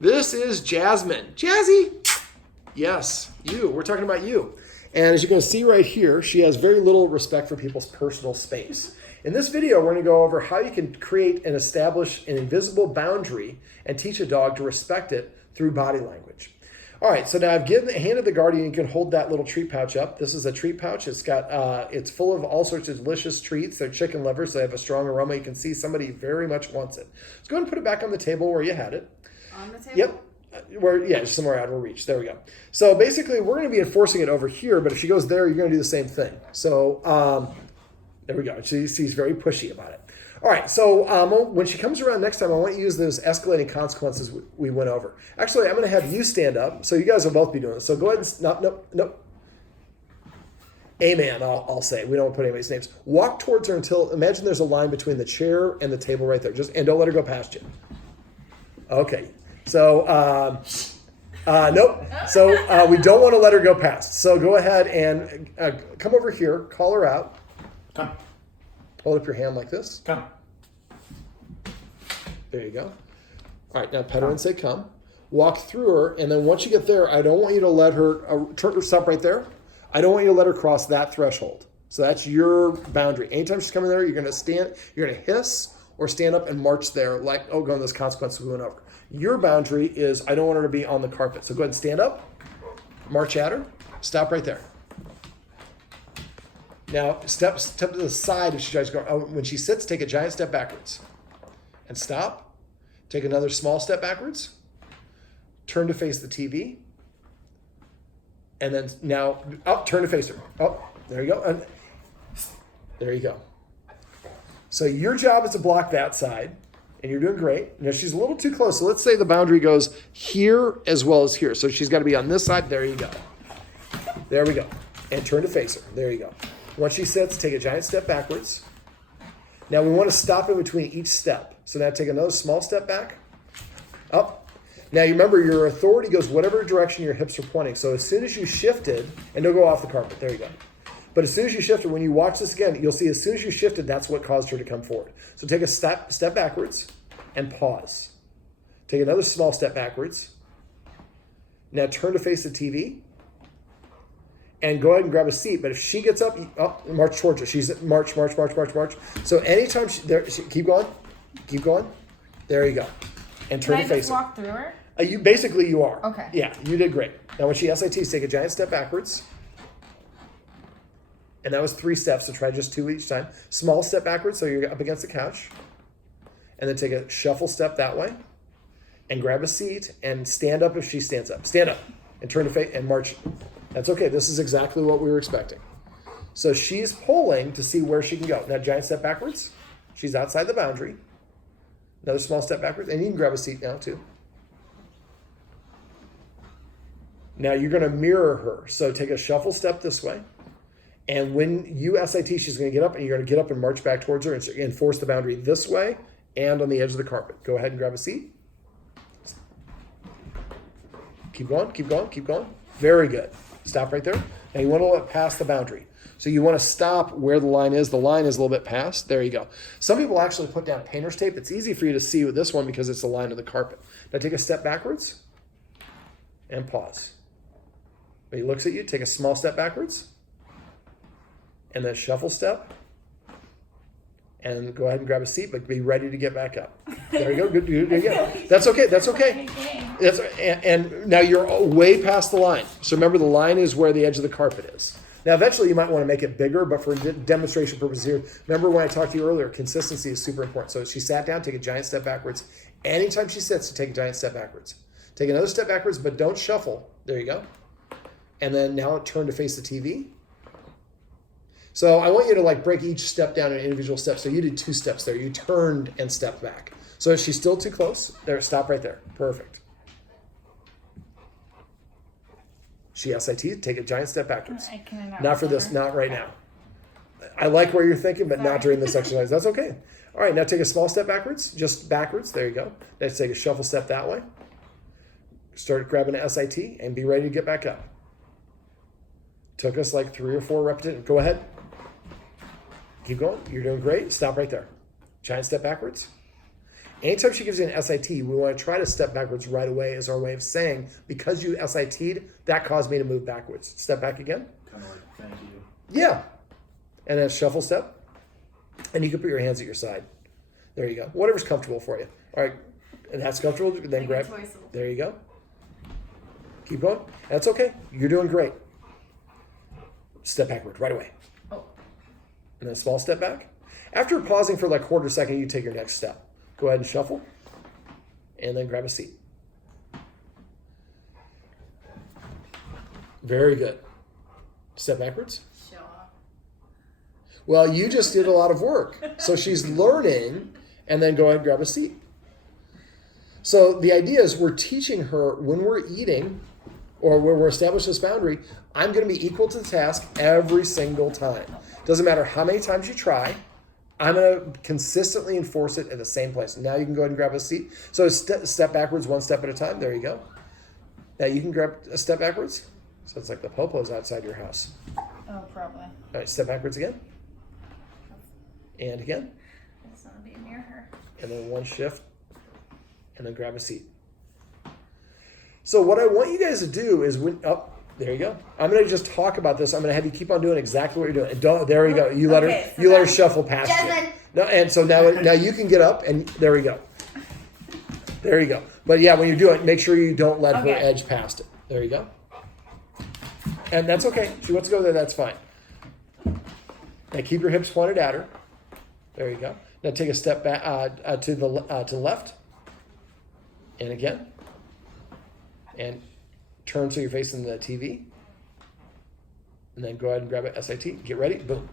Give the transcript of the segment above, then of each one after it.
This is Jazzmine. Jazzy? Yes, you. We're talking about you. And as you can see right here, she has very little respect for people's personal space. In this video, we're going to go over how you can create and establish an invisible boundary and teach a dog to respect it through body language. All right, so now I've handed the Guardian, you can hold that little treat pouch up. This is a treat pouch. It's full of all sorts of delicious treats. They're chicken livers, so they have a strong aroma. You can see somebody very much wants it. Let's go ahead and put it back on the table where you had it. On the table? Yep. Just somewhere out of reach. There we go. So basically, we're going to be enforcing it over here, but if she goes there, you're going to do the same thing. So there we go. She's very pushy about it. All right, so when she comes around next time, I want you to use those escalating consequences we went over. Actually, I'm going to have you stand up, so you guys will both be doing this. So go ahead and, nope. Amen, I'll say. We don't want to put anybody's names. Walk towards her until, imagine there's a line between the chair and the table right there. And don't let her go past you. Okay, so, nope. So we don't want to let her go past. So go ahead and come over here, call her out. Come. Hold up your hand like this. Come. There you go. All right, now pet her and say come. Walk through her, and then once you get there, I don't want you to let her, stop right there. I don't want you to let her cross that threshold. So that's your boundary. Anytime she's coming there, you're going to stand, you're going to hiss or stand up and march there like, go on those consequences we went over. Your boundary is I don't want her to be on the carpet. So go ahead and stand up, march at her, stop right there. Now, step to the side if she tries to go. When she sits, take a giant step backwards. And stop. Take another small step backwards. Turn to face the TV. And then now, turn to face her. There you go. And there you go. So your job is to block that side. And you're doing great. Now, she's a little too close. So let's say the boundary goes here as well as here. So she's got to be on this side. There you go. There we go. And turn to face her. There you go. Once she sits, take a giant step backwards. Now we want to stop in between each step. So now take another small step back. Up. Now you remember your authority goes whatever direction your hips are pointing. So as soon as you shifted, and don't go off the carpet. There you go. But as soon as you shifted, when you watch this again, you'll see as soon as you shifted, that's what caused her to come forward. So take a step backwards and pause. Take another small step backwards. Now turn to face the TV. And go ahead and grab a seat. But if she gets up, march towards her. She's march. So anytime keep going. There you go. And turn to face her. Can I just walk through her? You are. Okay. Yeah, you did great. Now when she SITs, take a giant step backwards. And that was 3 steps, so try just 2 each time. Small step backwards, so you're up against the couch. And then take a shuffle step that way. And grab a seat and stand up if she stands up. Stand up and turn to face and march. That's okay. This is exactly what we were expecting. So she's pulling to see where she can go. Now, giant step backwards. She's outside the boundary. Another small step backwards. And you can grab a seat now, too. Now, you're going to mirror her. So take a shuffle step this way. And when you SIT, she's going to get up. And you're going to get up and march back towards her and enforce the boundary this way and on the edge of the carpet. Go ahead and grab a seat. Keep going. Very good. Stop right there. Now you want to let pass the boundary. So you want to stop where the line is. The line is a little bit past. There you go. Some people actually put down painter's tape. It's easy for you to see with this one because it's the line of the carpet. Now take a step backwards and pause. When he looks at you, take a small step backwards and then shuffle step. And go ahead and grab a seat, but be ready to get back up. There you go. Good. That's okay. And now you're way past the line. So remember, the line is where the edge of the carpet is. Now, eventually, you might want to make it bigger, but for demonstration purposes here, remember when I talked to you earlier, consistency is super important. So she sat down, take a giant step backwards. Anytime she sits, take a giant step backwards. Take another step backwards, but don't shuffle. There you go. And then now turn to face the TV. So I want you to break each step down in an individual step. So you did 2 steps there. You turned and stepped back. So if she's still too close, there, stop right there. Perfect. She SIT, take a giant step backwards. Not for this, not right now. I like where you're thinking, but not during this exercise. That's okay. All right, now take a small step backwards, just backwards. There you go. Let's take a shuffle step that way. Start grabbing an SIT and be ready to get back up. Took us 3 or 4 repetitions. Go ahead. Keep going. You're doing great. Stop right there. Giant step backwards. Anytime she gives you an SIT, we want to try to step backwards right away as our way of saying, because you SIT'd, that caused me to move backwards. Step back again. Kind of like, thank you. Yeah. And then shuffle step. And you can put your hands at your side. There you go. Whatever's comfortable for you. All right. And that's comfortable. Then grab. There you go. Keep going. That's okay. You're doing great. Step backward right away. Oh. And then a small step back. After pausing for like a quarter second, you take your next step. Go ahead and shuffle. And then grab a seat. Very good. Step backwards. Show off. Well, you just did a lot of work. So she's learning, and then go ahead and grab a seat. So the idea is we're teaching her when we're eating or when we're establishing this boundary, I'm going to be equal to the task every single time. Doesn't matter how many times you try. I'm going to consistently enforce it at the same place. Now you can go ahead and grab a seat. So step backwards one step at a time. There you go. Now you can grab a step backwards. So it's like the popo's outside your house. Oh, probably. All right, step backwards again. And again. It's not being near her. And then one shift. And then grab a seat. So what I want you guys to do is there you go. I'm going to just talk about this. I'm going to have you keep on doing exactly what you're doing. And there you go. You let her shuffle past Jazzmine. you. No, and so now you can get up and there we go. There you go. But yeah, when you do it, make sure you don't let her edge past it. There you go. And that's okay. She wants to go there. That's fine. Now keep your hips pointed at her. There you go. Now take a step back to the left. And again. And turn so you're facing the TV. And then go ahead and grab an SIT. Get ready. Boom.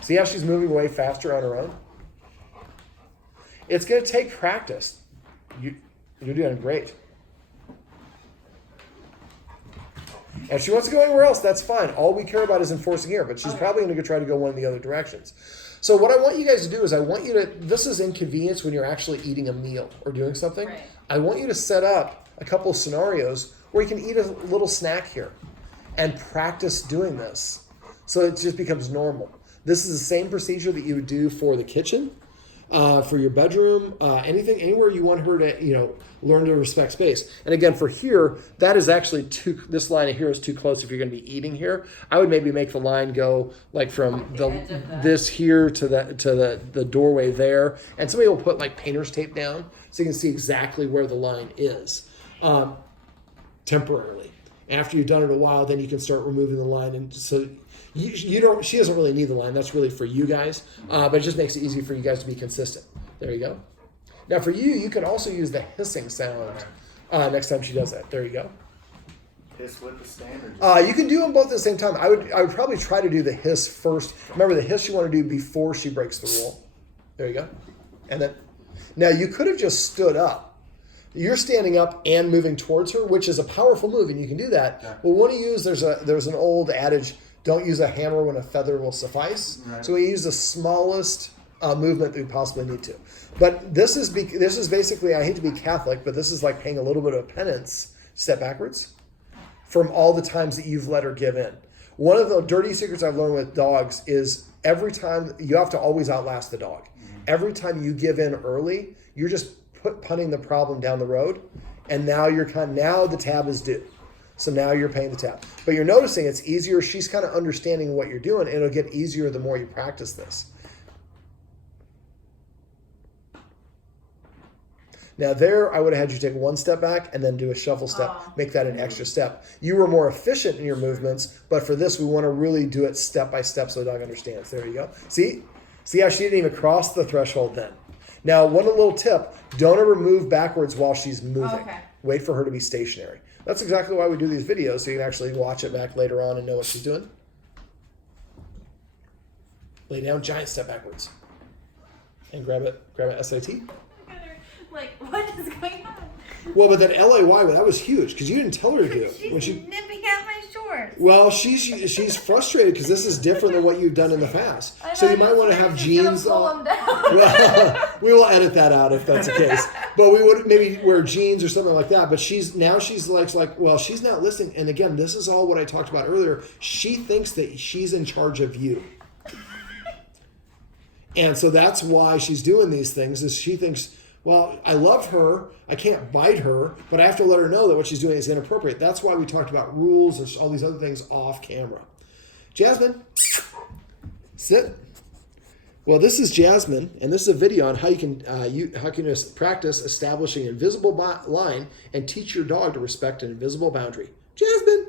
See how she's moving away faster on her own? It's going to take practice. You're doing great. And if she wants to go anywhere else, that's fine. All we care about is enforcing here, but she's probably going to try to go one of the other directions. So what I want you guys to do is this is inconvenience when you're actually eating a meal or doing something. Right. I want you to set up a couple of scenarios where you can eat a little snack here and practice doing this. So it just becomes normal. This is the same procedure that you would do for the kitchen, for your bedroom, anywhere you want her to, learn to respect space. And again, for here, that is actually this line here is too close if you're going to be eating here. I would maybe make the line go like from this here to the doorway there. And somebody will put like painter's tape down so you can see exactly where the line is temporarily. After you've done it a while, then you can start removing the line. And so she doesn't really need the line. That's really for you guys. But it just makes it easy for you guys to be consistent. There you go. Now for you can also use the hissing sound next time she does that. There you go. Hiss with the standard. You can do them both at the same time. I would probably try to do the hiss first. Remember, the hiss you want to do before she breaks the rule. There you go. And then, now you could have just stood up. You're standing up and moving towards her, which is a powerful move, and you can do that. Yeah. Well, when you use, there's an old adage, don't use a hammer when a feather will suffice. Right. So we use the smallest movement that we possibly need to. But this is basically, I hate to be Catholic, but this is like paying a little bit of penance, step backwards, from all the times that you've let her give in. One of the dirty secrets I've learned with dogs is every time, you have to always outlast the dog. Mm-hmm. Every time you give in early, you're just punting the problem down the road, and now now the tab is due. So now you're paying the tab. But you're noticing it's easier. She's kind of understanding what you're doing, and it'll get easier the more you practice this. Now there, I would have had you take one step back and then do a shuffle step, make that an extra step. You were more efficient in your movements, but for this, we want to really do it step by step so the dog understands. There you go. See how she didn't even cross the threshold then. Now, one little tip, don't ever move backwards while she's moving. Okay. Wait for her to be stationary. That's exactly why we do these videos, so you can actually watch it back later on and know what she's doing. Lay down, giant step backwards. And grab an SIT. Like, what is going on? Well, but that LAY, that was huge because you didn't tell her to do it. She's nipping at my shorts. Well, she's frustrated because this is different than what you've done in the past. So you might want to have jeans on. Well, we will edit that out if that's the case. But we would maybe wear jeans or something like that. But she's like, well, she's not listening. And again, this is all what I talked about earlier. She thinks that she's in charge of you. And so that's why she's doing these things is she thinks, Well, I love her. I can't bite her, but I have to let her know that what she's doing is inappropriate. That's why we talked about rules and all these other things off camera. Jazzmine, sit. Well, this is Jazzmine, and this is a video on how you can practice establishing an invisible line and teach your dog to respect an invisible boundary. Jazzmine.